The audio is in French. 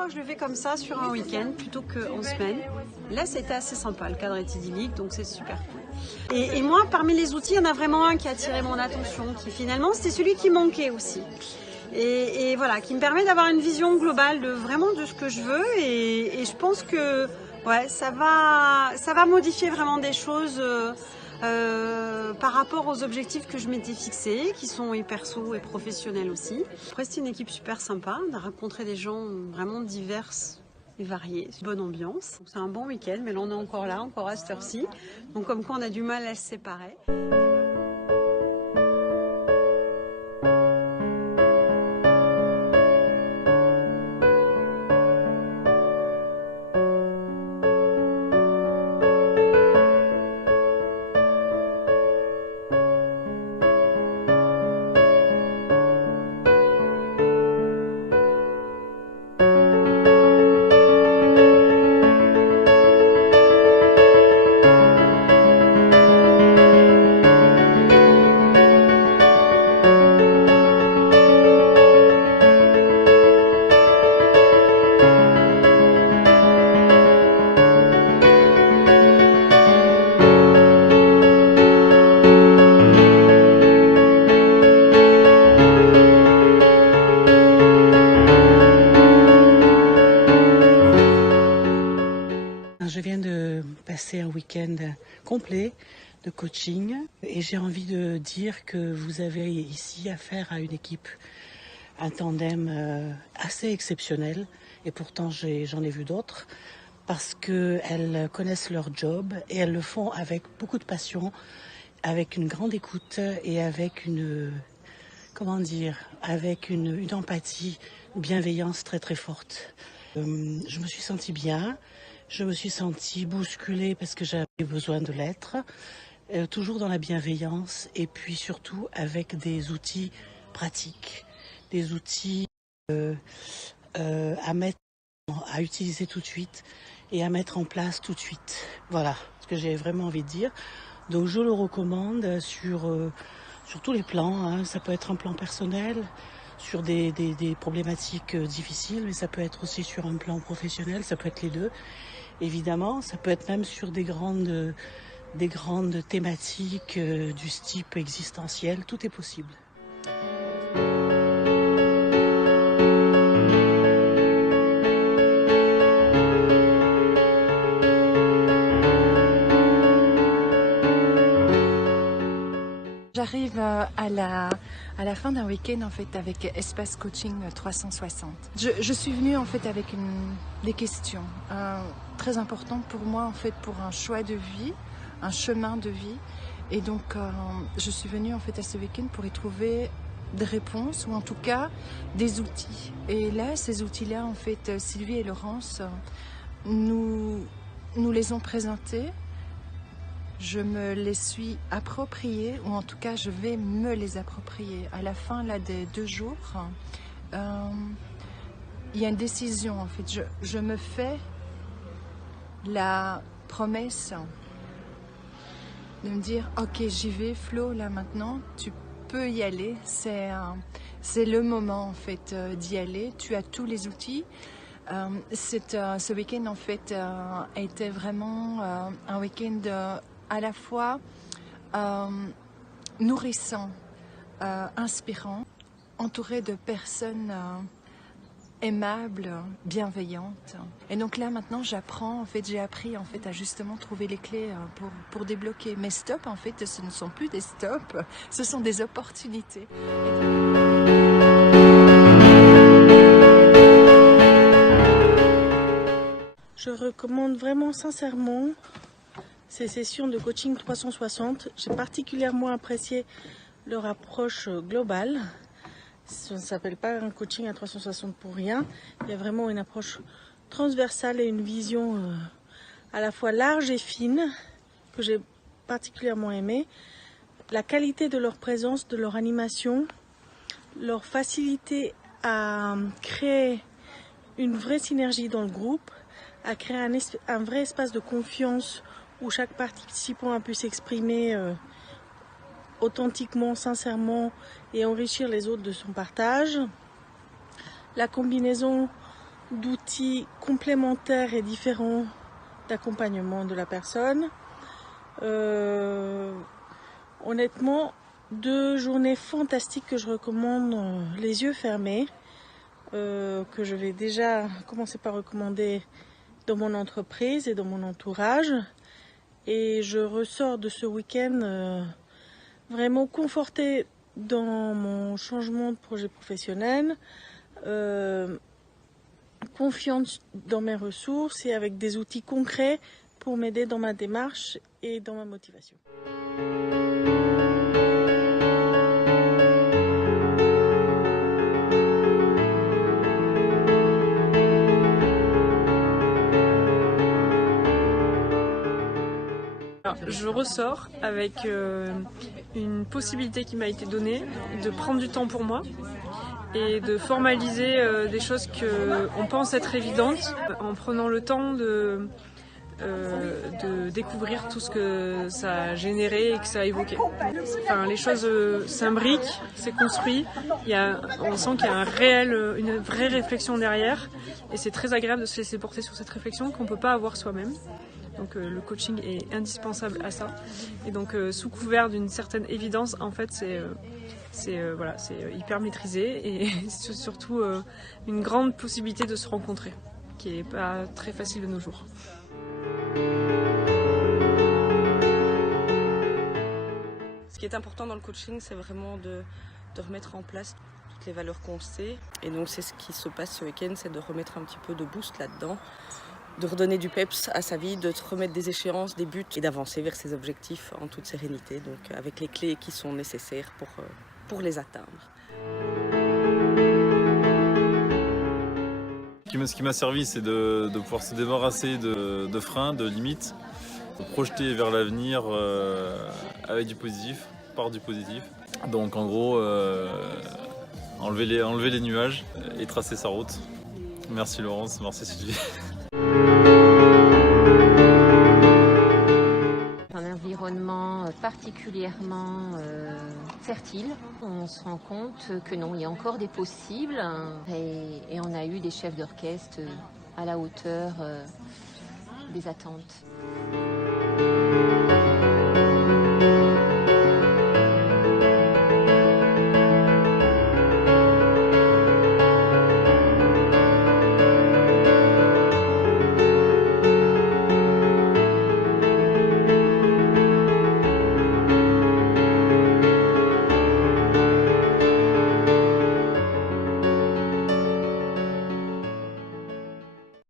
fois que je le fais comme ça sur un week-end plutôt qu'en semaine. Là, c'était assez sympa, le cadre est idyllique, donc c'est super cool. Et moi, parmi les outils, il y en a vraiment un qui a attiré mon attention, qui finalement, c'était celui qui manquait aussi. Et voilà, qui me permet d'avoir une vision globale de ce que je veux. Et je pense que ouais, ça va modifier vraiment des choses par rapport aux objectifs que je m'étais fixés, qui sont et perso et professionnels aussi. Après, c'était une équipe super sympa, on a rencontré des gens vraiment divers et variés, bonne ambiance. C'est un bon week-end, mais là on est encore là, encore à cette heure-ci. Donc comme quoi on a du mal à se séparer. Je viens de passer un week-end complet de coaching et j'ai envie de dire que vous avez ici affaire à une équipe, un tandem assez exceptionnel et pourtant j'en ai vu d'autres parce qu'elles connaissent leur job et elles le font avec beaucoup de passion, avec une grande écoute et avec avec une empathie, une bienveillance très très forte. Je me suis sentie bien. Je me suis sentie bousculée parce que j'avais besoin de l'être, toujours dans la bienveillance et puis surtout avec des outils pratiques, des outils à utiliser tout de suite et à mettre en place tout de suite. Voilà ce que j'ai vraiment envie de dire. Donc je le recommande sur tous les plans, hein. Ça peut être un plan personnel, sur des problématiques difficiles, mais ça peut être aussi sur un plan professionnel, ça peut être les deux. Évidemment, ça peut être même sur des grandes thématiques du type existentiel, tout est possible. J'arrive à la fin d'un week-end en fait avec Espace Coaching 360. Je suis venue en fait avec des questions très importantes pour moi en fait pour un choix de vie, un chemin de vie. Et donc je suis venue en fait à ce week-end pour y trouver des réponses ou en tout cas des outils. Et là, ces outils-là en fait, Sylvie et Laurence nous les ont présentés. Je me les suis appropriées, ou en tout cas je vais me les approprier. À la fin là, des 2 jours, il y a une décision en fait. Je me fais la promesse de me dire ok, j'y vais Flo, là maintenant tu peux y aller, c'est le moment en fait d'y aller, tu as tous les outils. Ce week-end en fait a été vraiment un week-end à la fois nourrissant, inspirant, entouré de personnes aimables, bienveillantes. Et donc là maintenant j'ai appris en fait à justement trouver les clés pour débloquer. Mes stops en fait ce ne sont plus des stops, ce sont des opportunités. Je recommande vraiment sincèrement ces sessions de coaching 360. J'ai particulièrement apprécié leur approche globale. Ça ne s'appelle pas un coaching à 360 pour rien. Il y a vraiment une approche transversale et une vision à la fois large et fine que j'ai particulièrement aimé. La qualité de leur présence, de leur animation, leur facilité à créer une vraie synergie dans le groupe, à créer un vrai espace de confiance où chaque participant a pu s'exprimer authentiquement, sincèrement et enrichir les autres de son partage. La combinaison d'outils complémentaires et différents d'accompagnement de la personne. Honnêtement, 2 journées fantastiques que je recommande les yeux fermés, que je vais déjà commencer par recommander dans mon entreprise et dans mon entourage. Et je ressors de ce week-end vraiment confortée dans mon changement de projet professionnel, confiante dans mes ressources et avec des outils concrets pour m'aider dans ma démarche et dans ma motivation. Je ressors avec une possibilité qui m'a été donnée de prendre du temps pour moi et de formaliser des choses qu'on pense être évidentes en prenant le temps de découvrir tout ce que ça a généré et que ça a évoqué. Enfin, les choses s'imbriquent, c'est construit, on sent qu'il y a une vraie réflexion derrière et c'est très agréable de se laisser porter sur cette réflexion qu'on ne peut pas avoir soi-même. Donc le coaching est indispensable à ça. Et donc sous couvert d'une certaine évidence, en fait, c'est hyper maîtrisé et c'est surtout une grande possibilité de se rencontrer, qui n'est pas très facile de nos jours. Ce qui est important dans le coaching, c'est vraiment de remettre en place toutes les valeurs qu'on sait. Et donc c'est ce qui se passe ce week-end, c'est de remettre un petit peu de boost là-dedans, de redonner du peps à sa vie, de remettre des échéances, des buts et d'avancer vers ses objectifs en toute sérénité, donc avec les clés qui sont nécessaires pour les atteindre. Ce qui m'a servi, c'est de pouvoir se débarrasser de freins, de limites, de projeter vers l'avenir avec du positif, par du positif. Donc en gros, enlever les nuages et tracer sa route. Merci Laurence, merci Sylvie. Un environnement particulièrement fertile. On se rend compte que non, il y a encore des possibles et on a eu des chefs d'orchestre à la hauteur des attentes.